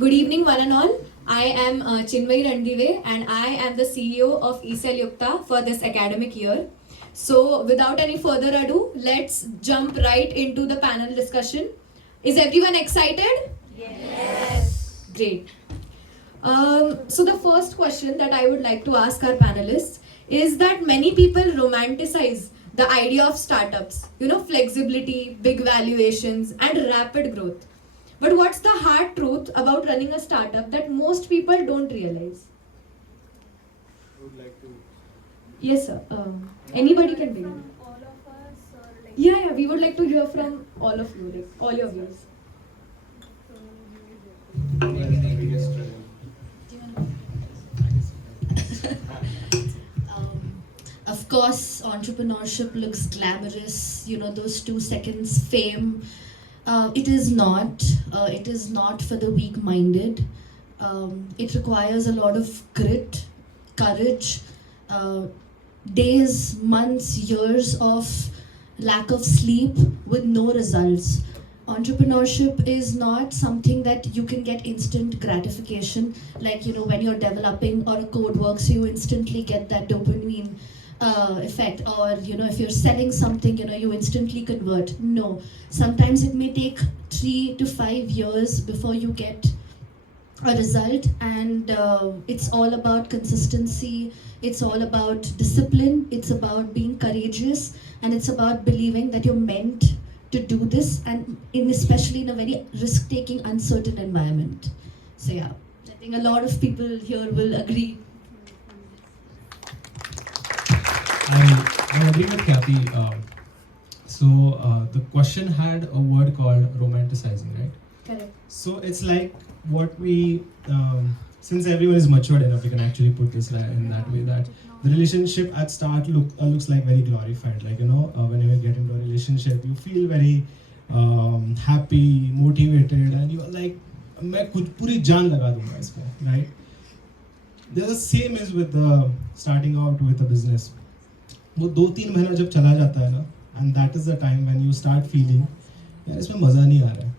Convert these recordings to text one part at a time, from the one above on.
Good evening, one and all. I am Chinmay Randive and I am the CEO of ECEL Yukta for this academic year. So, without any further ado, let's jump right into the panel discussion. Is everyone excited? Yes. Great. So, the first question that I would like to ask our panelists is that many people romanticize the idea of startups, flexibility, big valuations, and rapid growth. But what's the hard truth about running a startup that most people don't realize? Would like to. Yes, sir. Anybody can begin. From all of us, or like Yeah, we would like to hear from all of you, like all your views. Who has the biggest struggle? Of course, entrepreneurship looks glamorous, those 2 seconds fame. It is not. It is not for the weak minded. It requires a lot of grit, courage, uh, days, months, years of lack of sleep with no results. Entrepreneurship is not something that you can get instant gratification, like when you're developing or a code works, you instantly get that dopamine effect, or if you're selling something, you instantly convert. No, sometimes it may take 3 to 5 years before you get a result, and it's all about consistency, it's all about discipline, it's about being courageous, and it's about believing that you're meant to do this, and especially in a very risk taking, uncertain environment. So yeah, I think a lot of people here will agree. I agree with Kathy. The question had a word called romanticizing, right? Correct. So it's like what we, since everyone is matured enough, we can actually put this in that way that the relationship at start looks like very glorified. Like when you get into a relationship, you feel very happy, motivated, and you're like, मैं खुद पूरी जान लगा दूंगा इसमें, right? The same is with the starting out with a business. वो 2-3 महीना जब चला जाता है ना, and that is the time when you start feeling यार इसमें मज़ा नहीं आ रहा है,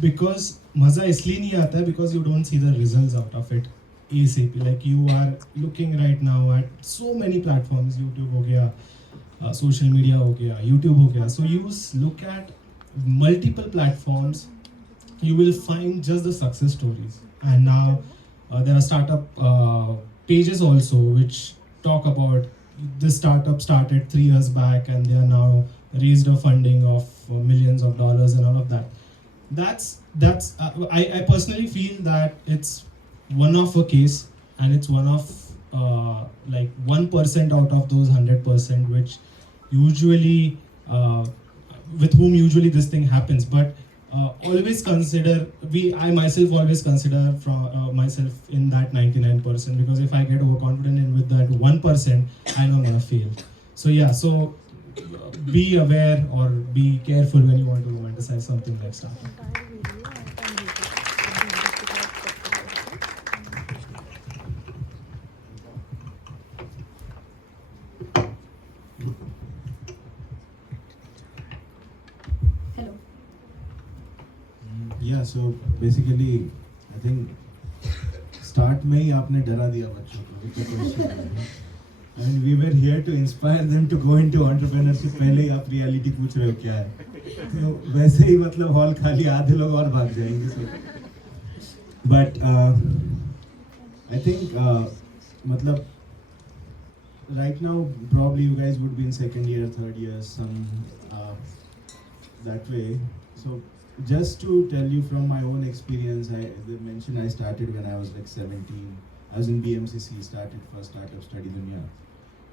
because मज़ा इसलिए नहीं आता है because you don't see the results out of it ASAP. Like you are looking right now at so many platforms, YouTube हो गया, social media हो गया, YouTube हो गया. So you look at multiple platforms, you will find just the success stories. And now there are startup pages also which talk about this startup started 3 years back and they are now raised a funding of millions of dollars and all of that. I personally feel that it's one of a case, and it's one of like 1% out of those 100%, which usually with whom usually this thing happens. But always consider, I myself always consider from myself in that 99%, because if I get overconfident in with that 1%, I know I'm gonna fail. So yeah, be aware or be careful when you want to romanticize something like startup. Hello. Yeah, so basically, I think start में ही आपने डरा दिया बच्चों को with the question. And we were here to inspire them to go into entrepreneurship. पहले ही आप reality पूछ रहे हो क्या है? तो वैसे ही मतलब हॉल खाली, आधे लोग और भाग जाएंगे. But I think मतलब right now probably you guys would be in second year, third year, some that way. So just to tell you from my own experience, they mentioned I started when I was like 17. I was in BMCC, started first startup study दुनिया.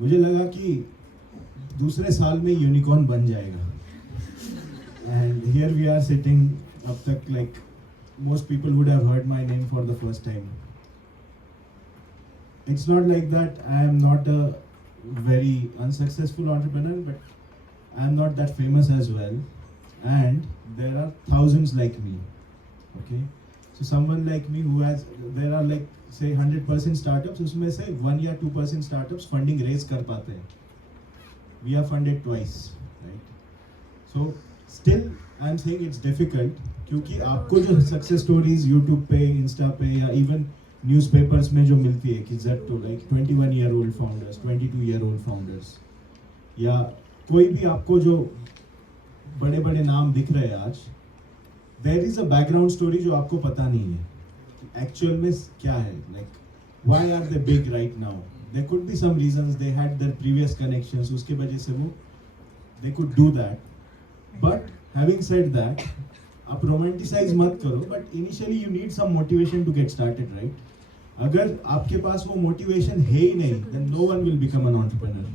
मुझे लगा कि दूसरे साल में unicorn बन जाएगा. And here we are sitting अब तक, like most people would have heard my name for the first time. It's not like that I am not a very unsuccessful entrepreneur, but I am not that famous as well. And there are thousands like me. Okay, so someone like me who has, there are like say 100% startups, उसमें से 1 या 2% startups funding raise कर पाते हैं. We are funded twice, right? So still I am saying it's difficult, क्योंकि आपको जो success stories YouTube पे, इंस्टा पे या इवन न्यूज़पेपर्स में जो मिलती है कि Z2 like 21-year-old founders, 22-year-old founders, या कोई भी आपको जो बड़े बड़े नाम दिख रहे हैं आज, there is a background story जो आपको पता नहीं है एक्चुअल में क्या है. Like why are they big right now? There could be some reasons, they had their previous connections, उसके वजह से वो they could do that. But having said that, आप रोमांटिसाइज मत करो, but initially you need some motivation to get started, right? अगर आपके पास वो मोटिवेशन है ही नहीं, then no one will become an entrepreneur.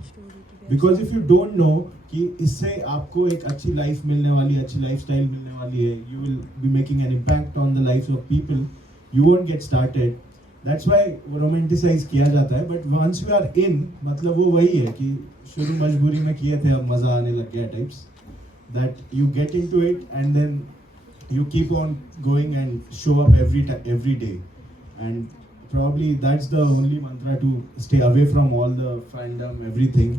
Because if you don't know कि इससे आपको एक अच्छी लाइफ मिलने वाली है, अच्छी लाइफस्टाइल मिलने वाली है, you will be making an impact on the life of people, you won't get started. That's why romanticize किया जाता है. But once you are in, मतलब वो वही है कि शुरू मजबूरी में किए थे, अब मजा आने लग गया types. That you get into it and then you keep on going and show up every day, and probably that's the only mantra to stay away from all the fandom, everything,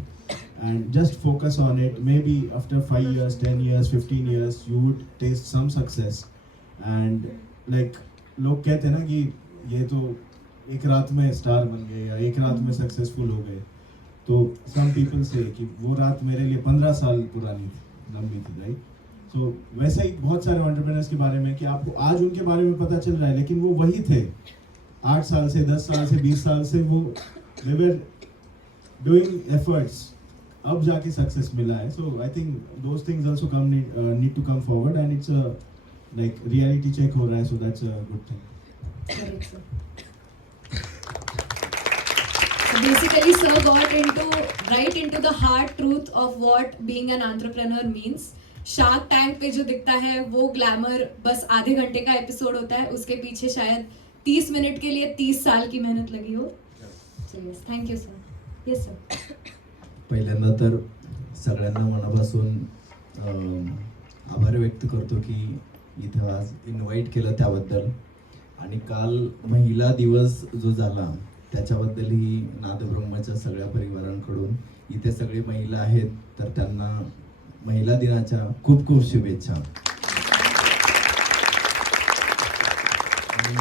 and just focus on it. Maybe after 5 years, 10 years, 15 years, you would taste some success. And like लोग कहते हैं ना कि ये तो एक रात में स्टार बन गए या एक रात में सक्सेसफुल हो गए, तो some people say कि वो रात मेरे लिए 15 साल पुरानी थी, लंबी थी, राइट? तो वैसे ही बहुत सारे एंटरप्रेन्योर्स के बारे में कि आपको आज उनके बारे में पता चल रहा है, लेकिन वो वही थे 8 साल से, 10 साल से, 20 साल से, वो they were doing efforts, अब जाके सक्सेस मिला है. So I think those things also come need to come forward, and it's a like reality check हो रहा है, so that's a good thing. Correct, sir. So basically, sir got right into the hard truth of what being an entrepreneur means. Shark tank पे जो दिखता है वो glamour बस आधे घंटे का एपिसोड होता है, उसके पीछे शायद 30 मिनट के लिए 30 साल की मेहनत लगी हो. Yes, thank you sir. Yes sir. पहिल्यांदा तर सगळ्यांना मनापासून आभार व्यक्त करतो की इथं आज इन्व्हाइट केलं त्याबद्दल. आणि काल महिला दिवस जो झाला त्याच्याबद्दलही नादब्रह्माच्या सगळ्या परिवारांकडून, इथे सगळे महिला आहेत तर त्यांना महिला दिनाच्या खूप खूप शुभेच्छा. आणि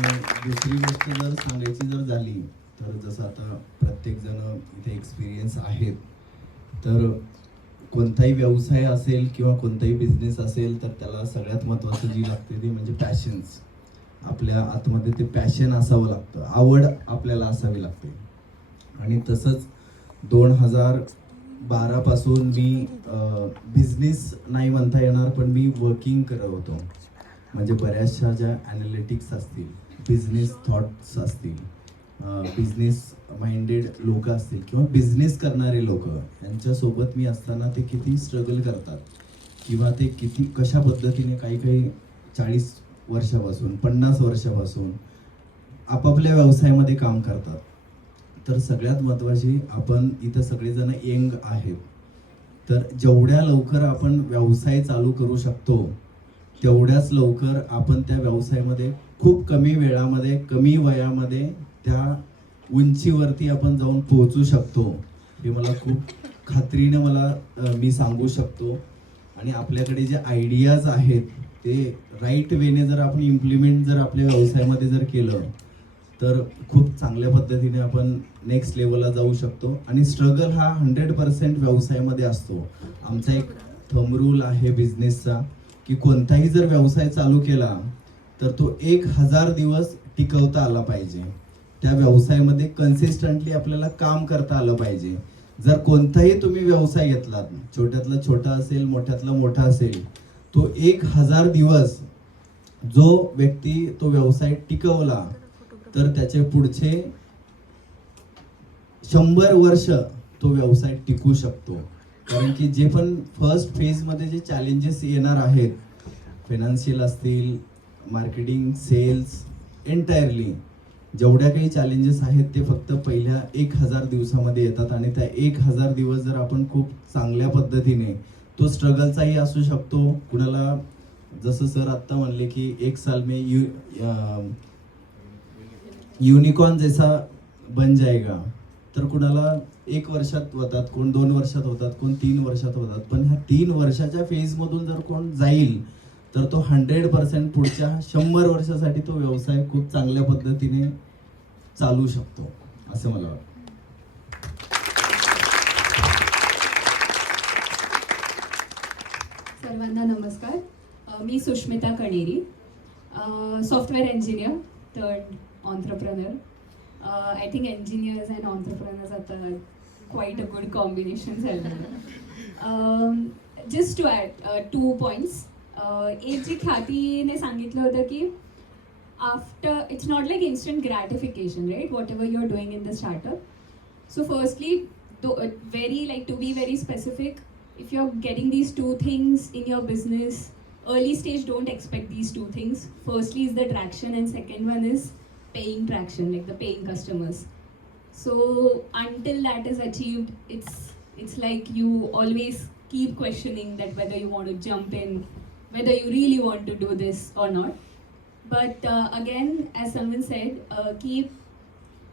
दुसरी गोष्ट जर सांगायची जर झाली तर जसं आता प्रत्येक जण इथे एक्सपिरियन्स आहेत, तर कोणताही व्यवसाय असेल किंवा कोणताही बिझनेस असेल तर त्याला सगळ्यात महत्त्वाचं जी लागते ती म्हणजे पॅशन्स. आपल्या आतमध्ये ते पॅशन असावं लागतं, आवड आपल्याला असावी लागते. आणि तसंच 2012 पासून मी बिझनेस नाही म्हणता येणार, पण मी वर्किंग करत होतो. म्हणजे बऱ्याचशा ज्या ॲनालिटिक्स असतील, बिझनेस थॉट्स असतील, बिझनेस माइंडेड लोक असतील किंवा बिझनेस करणारे लोक, यांच्यासोबत मी असताना ते किती स्ट्रगल करतात किंवा ते किती कशा पद्धतीने काही 40 वर्षापासून 50 वर्षापासून आपापल्या व्यवसायामध्ये काम करतात. तर सगळ्यात महत्त्वाची, आपण इथं सगळेजण यंग आहेत, तर जेवढ्या लवकर आपण व्यवसाय चालू करू शकतो तेवढ्याच लवकर आपण त्या व्यवसायामध्ये खूप कमी वेळामध्ये, कमी वयामध्ये त्या उंचीवरती आपण जाऊन पोहोचू शकतो. हे मला खूप खात्रीने मी सांगू शकतो. आणि आपल्याकडे जे आयडियाज आहेत ते राईट वेने जर आपण इम्प्लिमेंट जर आपल्या व्यवसायामध्ये जर केलं तर खूप चांगल्या पद्धतीने आपण नेक्स्ट लेवलला जाऊ शकतो. आणि स्ट्रगल हा 100% व्यवसायामध्ये असतो. आमचा एक थंब रूल आहे बिझनेसचा की कोणताही जर व्यवसाय चालू केला तर तो 1000 दिवस टिकवता आला पाहिजे. त्या व्यवसायामध्ये कन्सिस्टंटली आपल्याला काम करता आलं पाहिजे. जर कोणताही तुम्ही व्यवसाय घेतलात, छोट्यातला छोटा असेल, मोठ्यातला मोठा असेल, तो 1000 दिवस जो व्यक्ती तो व्यवसाय टिकवला तर त्याचे पुढचे 100 वर्ष तो व्यवसाय टिकू शकतो. कारण की जे पण फर्स्ट फेजमध्ये जे चॅलेंजेस येणार आहेत, फायनान्शियल असतील, मार्केटिंग, सेल्स, एंटायरली जेवढ्या काही चॅलेंजेस आहेत ते फक्त पहिल्या 1000 दिवसामध्ये येतात. आणि त्या 1000 दिवस जर आपण खूप चांगल्या पद्धतीने, तो स्ट्रगलचाही असू शकतो, कुणाला जसं सर आत्ता म्हणले की 1 साल में यूनिकॉर्न जैसा बन जाएगा, तर कुणाला 1 वर्षात होतात, कोण 2 वर्षात होतात, कोण 3 वर्षात होतात. पण ह्या 3 वर्षाच्या फेजमधून जर कोण जाईल तर तो 100% पुढच्या 100 वर्षासाठी तो व्यवसाय खूप चांगल्या पद्धतीने चालू शकतो असं मला वाटतं. सर्वांना नमस्कार. मी Sushmita Kaneri, software engineer turn entrepreneur. I think engineers and entrepreneurs आता quite a good combination झालं. Just to add 2 points. एक जी ख्यातीने सांगितलं होतं की after it's not like instant gratification, right? Whatever you're doing in the startup. So firstly, very like to be very specific, if you're getting these 2 things in your business, early stage don't expect these 2 things. Firstly is the traction and second one is paying traction, like the paying customers. So until that is achieved, it's like you always keep questioning that whether you want to jump in, whether you really want to do this or not. But again, as someone said, keep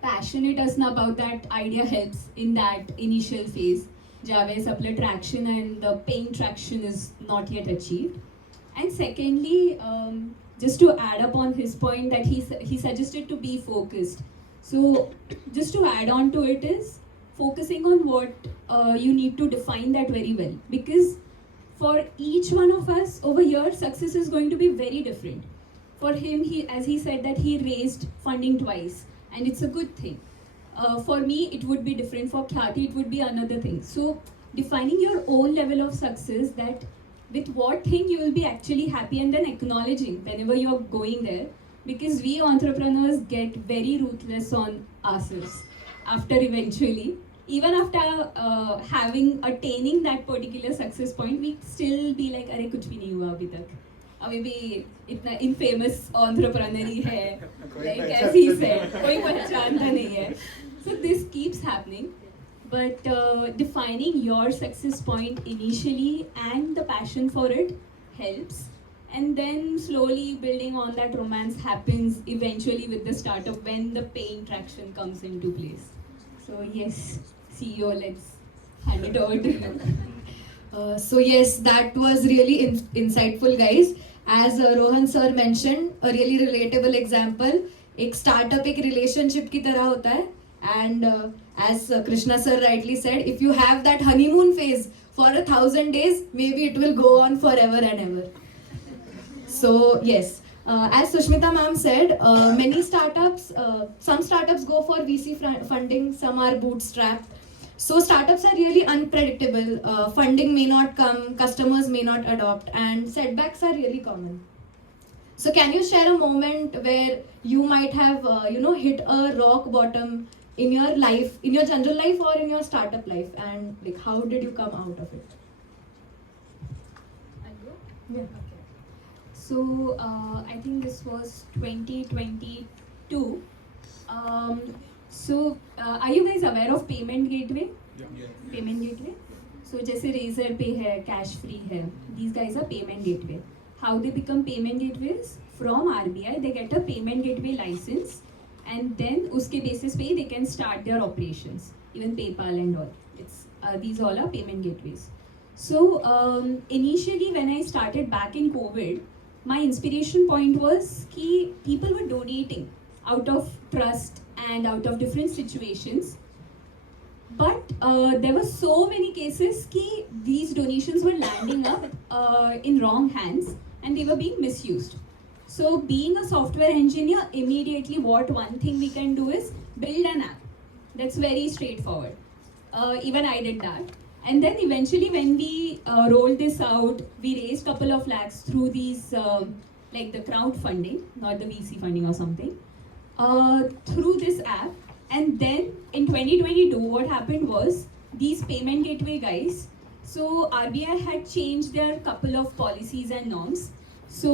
passionate असणं about that idea helps in that initial phase. ज्यावेळेस आपलं traction and the paying traction is not yet achieved. And secondly, just to add up on his point that he suggested to be focused. So just to add on to it is focusing on what you need to define that very well, because for each one of us over here success is going to be very different. For him, as he said that he raised funding twice and it's a good thing. For me it would be different, for Khyati it would be another thing. So defining your own level of success, that with what thing you will be actually happy, and then acknowledging whenever you're going there, because we entrepreneurs get very ruthless on ourselves after eventually, even after attaining that particular success point, we still be like अरे कुछ भी नहीं हुआ अभी तक, अभी भी इतना infamous entrepreneur ही है, like as he said, कोई पहचानता नहीं है. So this keeps happening. But defining your success point initially and the passion for it helps, and then slowly building on that romance happens eventually with the startup when the paying traction comes into place. So yes, CEO, let's hand it over to you. So yes, that was really insightful, guys. As Rohan sir mentioned, a really relatable example. एक startup एक relationship की तरह होता है, and as Krishna sir rightly said, if you have that honeymoon phase for 1,000 days, maybe it will go on forever and ever. So yes, as Sushmita ma'am said, many startups, some startups go for VC funding, some are bootstrapped. So startups are really unpredictable. Funding may not come, customers may not adopt, and setbacks are really common. So can you share a moment where you might have hit a rock bottom in your life, in your general life or in your startup life, and like how did you come out of it? I'll go? Yeah. Okay. So I think this was 2022. Are you guys aware of payment gateway? Yeah. Payment gateway. So जैसे Razor Pay है, Cash Free है, these guys are payment gateway. How they become payment gateways? From RBI, they get a payment gateway license, and then uske basis पे they can start their operations, even PayPal and all. These all are payment gateways. So initially when I started back in COVID, my inspiration point was कि people were donating out of trust and out of different situations, but there were so many cases कि these donations were landing up in wrong hands and they were being misused. So being a software engineer, immediately what one thing we can do is build an app. That's very straightforward. Even I did that. And then eventually when we rolled this out, we raised couple of lakhs through these like the crowdfunding, not the VC funding or something, through this app. And then in 2022, what happened was these payment gateway guys, so RBI had changed their couple of policies and norms. So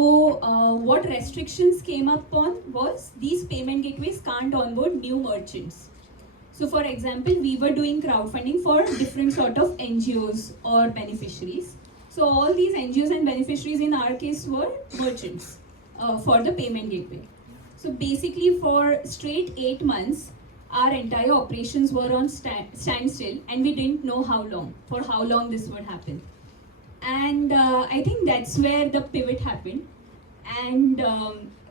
what restrictions came up on was these payment gateways can't onboard new merchants. So for example, we were doing crowdfunding for different sort of NGOs or beneficiaries. So all these NGOs and beneficiaries in our case were merchants for the payment gateway. So basically for straight 8 months, our entire operations were on standstill, and we didn't know for how long this would happen. And I think that's where the pivot happened. And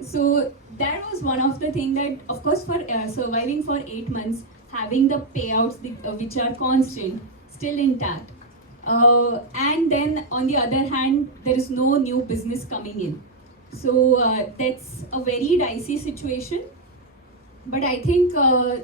so that was one of the things that, of course, for surviving for 8 months, having the payouts which are constant, still intact. And then on the other hand, there is no new business coming in. So that's a very dicey situation. But I think I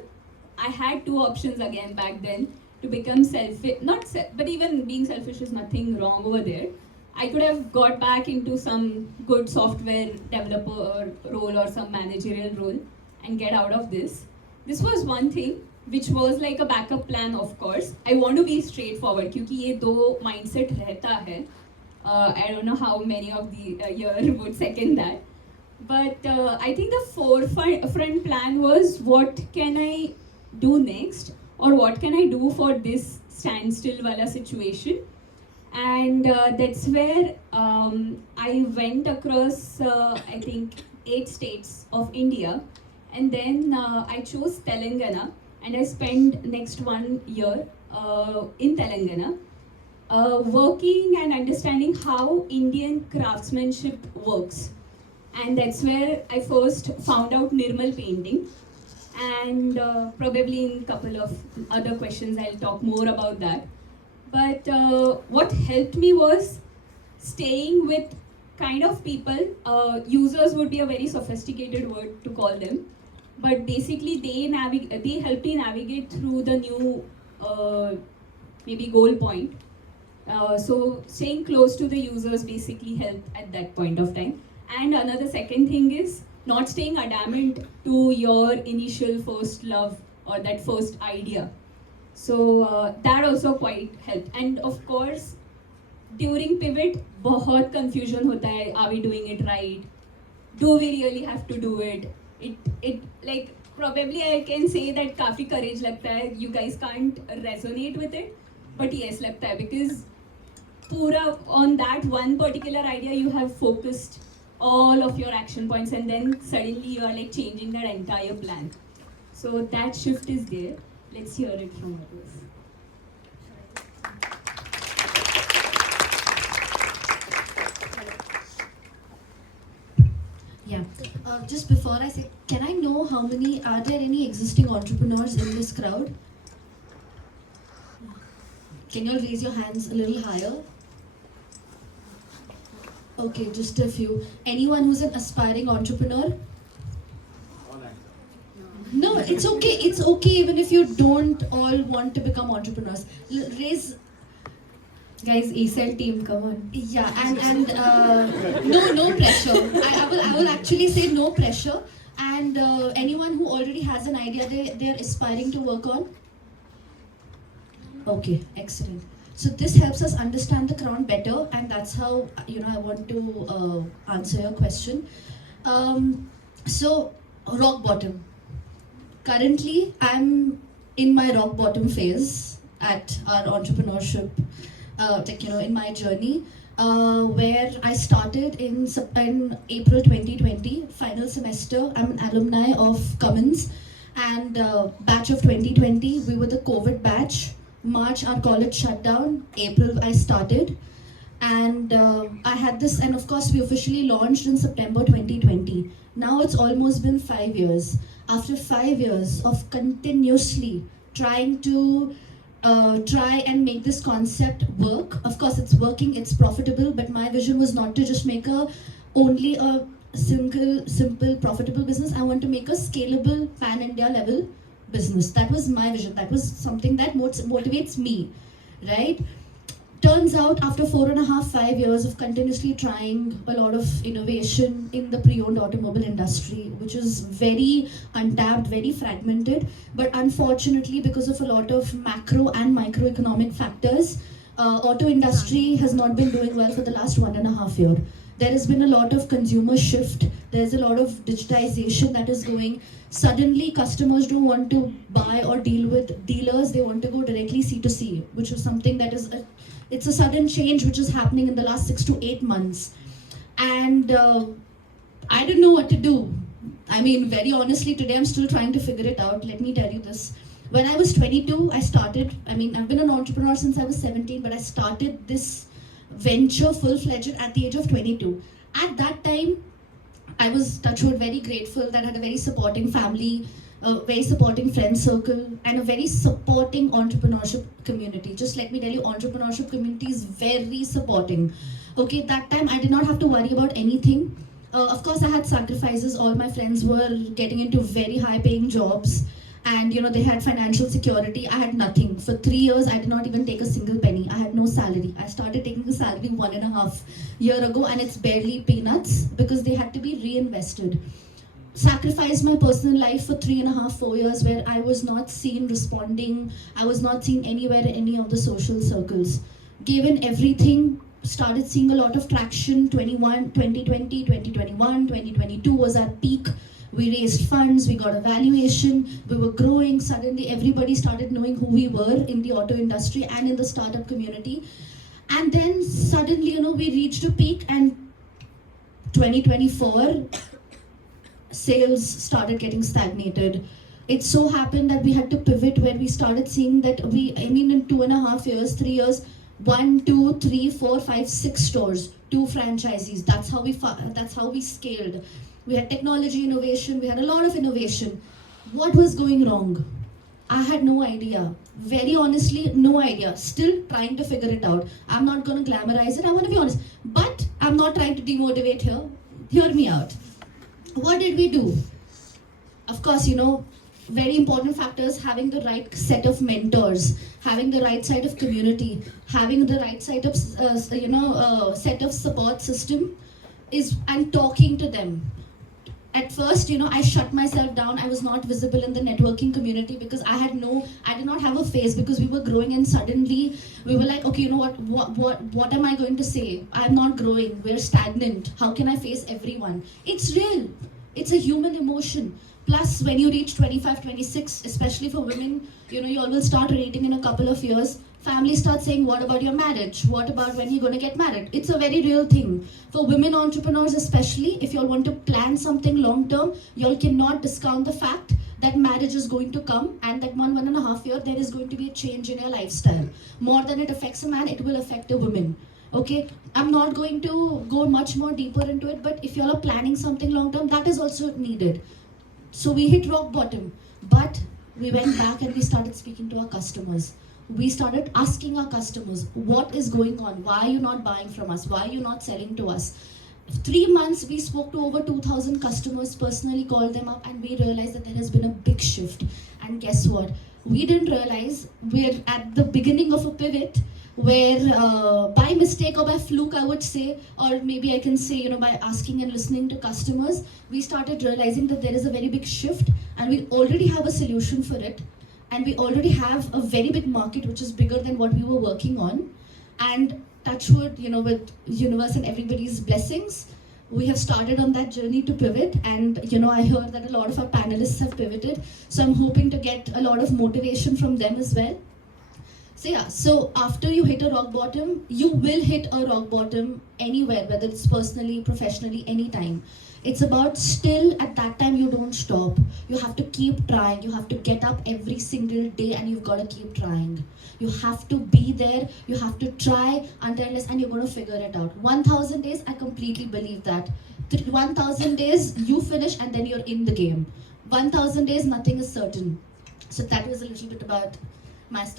had two options again back then to become selfish, but even being selfish is nothing wrong over there. I could have got back into some good software developer role or some managerial role and get out of this. This was one thing which was like a backup plan, of course. I want to be straightforward क्योंकि ये दो mindset रहता है. I don't know how many of the here would second that. But I think the forefront plan was what can I do next, or what can I do for this standstill wala situation. And that's where I went across I think 8 states of India, and then I chose Telangana, and I spent next 1 year in Telangana working and understanding how Indian craftsmanship works. And that's where I first found out Nirmal painting, and probably in a couple of other questions I'll talk more about that. But what helped me was staying with kind of people, users would be a very sophisticated word to call them, but basically they helped me navigate through the new maybe goal point. So staying close to the users basically helped at that point of time. And another second thing is not staying adamant to your initial first love or that first idea. So that also quite helped. And of course, during pivot, बहुत confusion होता है. Are we doing it right? Do we really have to do it? It like probably I can say that काफी courage लगता है. You guys can't resonate with it, but yes लगता है because पूरा on that one particular idea you have focused all of your action points, and then suddenly you are like changing that entire plan. So that shift is there. Let's hear it from others. Yeah. Just before I say, can I know are there any existing entrepreneurs in this crowd? Can you all raise your hands a little higher? Okay, just a few. Anyone who's an aspiring entrepreneur? No, it's okay. It's okay even if you don't all want to become entrepreneurs. Raise. Guys, ECEL team, come on. Yeah, and no pressure. I will actually say no pressure. And anyone who already has an idea they are aspiring to work on. Okay, excellent. So this helps us understand the crowd better, and that's how I want to answer your question. So rock bottom. Currently, I'm in my rock bottom phase at our entrepreneurship, in my journey, where I started in April 2020, final semester. I'm an alumni of Cummins, and batch of 2020. We were the COVID batch. March our college shut down. April I started, and I had this, and of course we officially launched in September 2020. Now it's almost been 5 years. After 5 years of continuously trying to try and make this concept work, of course it's working, it's profitable, but my vision was not to just make only a simple profitable business. I want to make a scalable pan-India level business. That was my vision. That was something that motivates me, right? Turns out after 4.5-5 years of continuously trying a lot of innovation in the pre-owned automobile industry, which is very untapped, very fragmented, but unfortunately because of a lot of macro and microeconomic factors, auto industry has not been doing well for the last 1.5 years. There has been a lot of consumer shift. There's a lot of digitization that is going. Suddenly, customers don't want to buy or deal with dealers. They want to go directly C2C, which is something that is it's a sudden change which is happening in the last 6 to 8 months. And I didn't know what to do. I mean, very honestly, today I'm still trying to figure it out. Let me tell you this. When I was 22, I started, I mean, I've been an entrepreneur since I was 17, but I started this venture full-fledged at the age of 22. At that time, I was, touchwood, very grateful that I had a very supporting family, a very supporting friend circle, and a very supporting entrepreneurship community. Just let me tell you, entrepreneurship community is very supporting. Okay, that time I did not have to worry about anything. Of course, I had sacrifices. All my friends were getting into very high-paying jobs, and they had financial security. I had nothing. For 3 years, I did not even take a single penny. I had no salary. I started taking a salary 1.5 years ago, and it's barely peanuts because they had to be reinvested. Sacrificed my personal life for 3.5-4 years, where I was not seen responding. I was not seen anywhere in any of the social circles. Gave in everything. Started seeing a lot of traction. 2020, 2021, 2022 was our peak. We raised funds, we got a valuation, we were growing. Suddenly everybody started knowing who we were in the auto industry and in the startup community. And then suddenly, we reached a peak, and 2024, sales started getting stagnated. It so happened that we had to pivot, where we started seeing that in 2.5 years, 3 years, 1, 2, 3, 4, 5, 6 stores, 2 franchisees. That's how we scaled. We had technology innovation, we had a lot of innovation. What was going wrong? I had no idea. Very honestly, no idea. Still trying to figure it out. I'm not going to glamorize it, I want to be honest. But I'm not trying to demotivate here. Hear me out. What did we do? Of course, very important factors: having the right set of mentors, having the right side of community, having the right side of set of support system, and talking to them. At first, I shut myself down. I was not visible in the networking community because I did not have a face, because we were growing, and suddenly we were like, okay, what am I going to say? I'm not growing. We're stagnant. How can I face everyone? It's real. It's a human emotion. Plus, when you reach 25, 26, especially for women, you all will start dating in a couple of years. Families start saying, what about your marriage? What about when you're going to get married? It's a very real thing. For women entrepreneurs especially, if you all want to plan something long term, you all cannot discount the fact that marriage is going to come, and that 1.5 year, there is going to be a change in your lifestyle. More than it affects a man, it will affect a woman. Okay, I'm not going to go much more deeper into it, but if you all are planning something long term, that is also needed. So we hit rock bottom, but we went back and we started speaking to our customers. We started asking our customers, what is going on? Why are you not buying from us? Why are you not selling to us? 3 months, we spoke to over 2,000 customers, personally called them up, and we realized that there has been a big shift. And guess what? We didn't realize we're at the beginning of a pivot, where by mistake or by fluke, I would say, or maybe I can say, by asking and listening to customers, we started realizing that there is a very big shift, and we already have a solution for it. And we already have a very big market, which is bigger than what we were working on. And touchwood, with universe and everybody's blessings, we have started on that journey to pivot. And I heard that a lot of our panelists have pivoted, so I'm hoping to get a lot of motivation from them as well. So yeah, so after you hit a rock bottom, you will hit a rock bottom anywhere, whether it's personally, professionally, anytime. It's about, still at that time, you don't stop. You have to keep trying. You have to get up every single day, and you've got to keep trying. You have to be there. You have to try until and you're going to figure it out. 1,000 days, I completely believe that. 1,000 days, you finish, and then you're in the game. 1,000 days, nothing is certain. So that was a little bit about my story.